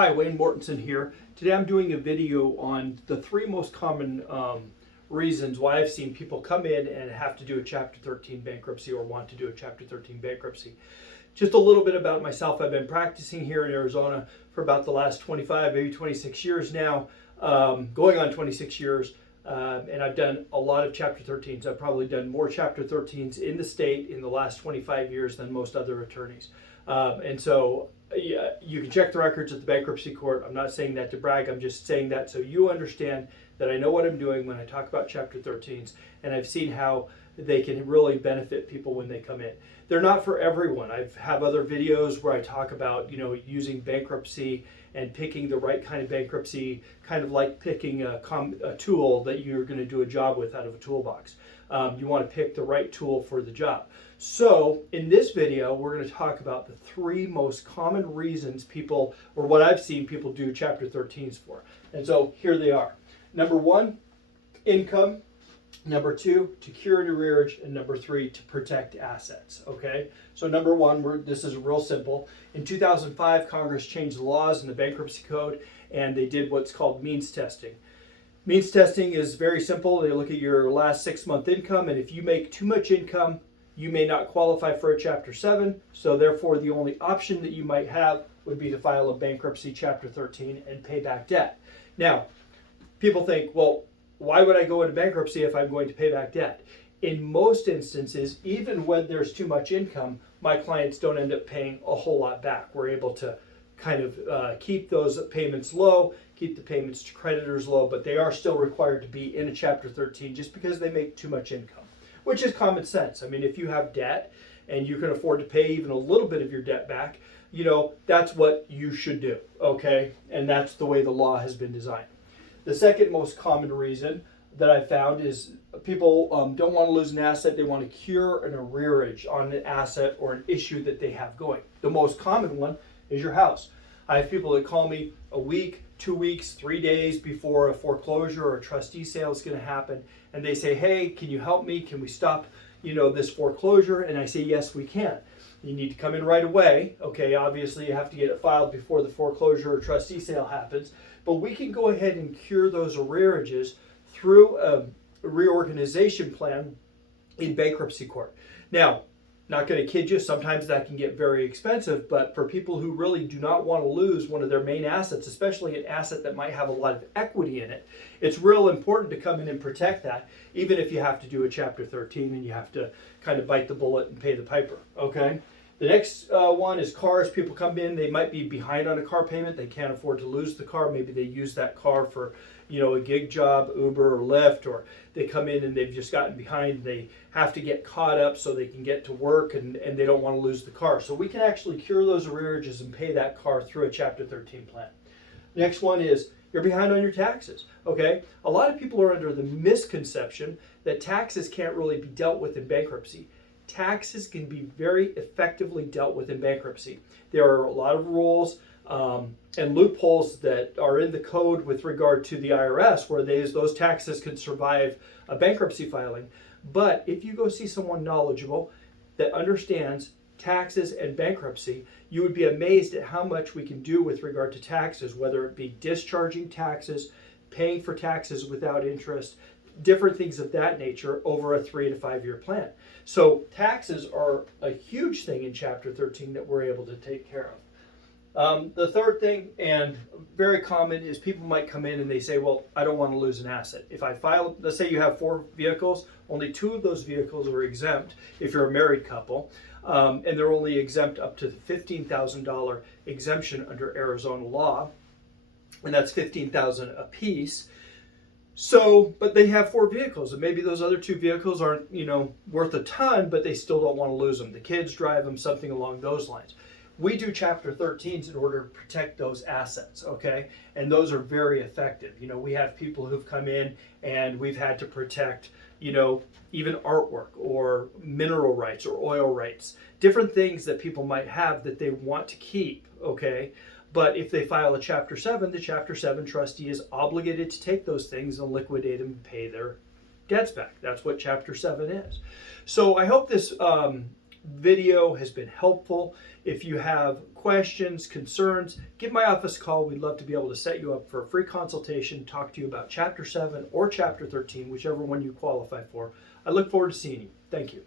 Hi, Wayne Mortensen here. Today I'm doing a video on the three most common reasons why I've seen people come in and have to do a Chapter 13 bankruptcy or want to do a Chapter 13 bankruptcy. Just a little bit about myself. I've been practicing here in Arizona for about the last 25, maybe 26 years now, going on 26 years. And I've done a lot of Chapter 13s. I've probably done more Chapter 13s in the state in the last 25 years than most other attorneys. And so you can check the records at the bankruptcy court. I'm not saying that to brag. I'm just saying that so you understand that I know what I'm doing when I talk about Chapter 13s, and I've seen how they can really benefit people when they come in. They're not for everyone. I have other videos where I talk about, using bankruptcy and picking the right kind of bankruptcy, kind of like picking a tool that you're going to do a job with out of a toolbox. You want to pick the right tool for the job. So in this video, we're going to talk about the three most common reasons people, or what I've seen people do Chapter 13s for. And so here they are. Number one, income. Number two, to cure an arrearage. And number three, to protect assets. Okay, so number one, this is real simple. In 2005, Congress changed the laws in the bankruptcy code, and they did what's called means testing. Means testing is very simple. They look at your last 6-month income, and if you make too much income, you may not qualify for a Chapter 7. So therefore, the only option that you might have would be to file a bankruptcy Chapter 13 and pay back debt. Now, people think, well, why would I go into bankruptcy if I'm going to pay back debt? In most instances, even when there's too much income, my clients don't end up paying a whole lot back. We're able to kind of keep those payments low, keep the payments to creditors low, but they are still required to be in a Chapter 13 just because they make too much income, which is common sense. I mean, if you have debt and you can afford to pay even a little bit of your debt back, that's what you should do, okay? And that's the way the law has been designed. The second most common reason that I found is people don't want to lose an asset. They want to cure an arrearage on an asset or an issue that they have going. The most common one is your house. I have people that call me a week, 2 weeks, 3 days before a foreclosure or a trustee sale is going to happen. And they say, hey, can you help me? Can we stop, this foreclosure? And I say, yes, we can. You need to come in right away. Okay, obviously you have to get it filed before the foreclosure or trustee sale happens. But we can go ahead and cure those arrearages through a reorganization plan in bankruptcy court. Now, not going to kid you, sometimes that can get very expensive, but for people who really do not want to lose one of their main assets, especially an asset that might have a lot of equity in it, it's real important to come in and protect that, even if you have to do a Chapter 13 and you have to kind of bite the bullet and pay the piper, okay? The next one is cars. People come in, they might be behind on a car payment. They can't afford to lose the car. Maybe they use that car for, a gig job, Uber or Lyft, or they come in and they've just gotten behind. They have to get caught up so they can get to work and they don't want to lose the car. So we can actually cure those arrearages and pay that car through a Chapter 13 plan. The next one is you're behind on your taxes, okay? A lot of people are under the misconception that taxes can't really be dealt with in bankruptcy. Taxes can be very effectively dealt with in bankruptcy. There are a lot of rules and loopholes that are in the code with regard to the IRS where those taxes can survive a bankruptcy filing. But if you go see someone knowledgeable that understands taxes and bankruptcy, you would be amazed at how much we can do with regard to taxes, whether it be discharging taxes, paying for taxes without interest, different things of that nature over a 3 to 5 year plan. So taxes are a huge thing in Chapter 13 that we're able to take care of. The third thing, and very common, is people might come in and they say, well, I don't want to lose an asset. If I file, let's say you have 4 vehicles, only 2 of those vehicles are exempt if you're a married couple, and they're only exempt up to the $15,000 exemption under Arizona law, and that's $15,000 a piece. So, but they have 4 vehicles, and maybe those other 2 vehicles aren't, worth a ton, but they still don't want to lose them. The kids drive them, something along those lines. We do Chapter 13s in order to protect those assets, okay? And those are very effective. We have people who've come in and we've had to protect, even artwork or mineral rights or oil rights, different things that people might have that they want to keep, okay? But if they file a Chapter 7, the Chapter 7 trustee is obligated to take those things and liquidate them and pay their debts back. That's what Chapter 7 is. So I hope this video has been helpful. If you have questions, concerns, give my office a call. We'd love to be able to set you up for a free consultation, talk to you about Chapter 7 or Chapter 13, whichever one you qualify for. I look forward to seeing you. Thank you.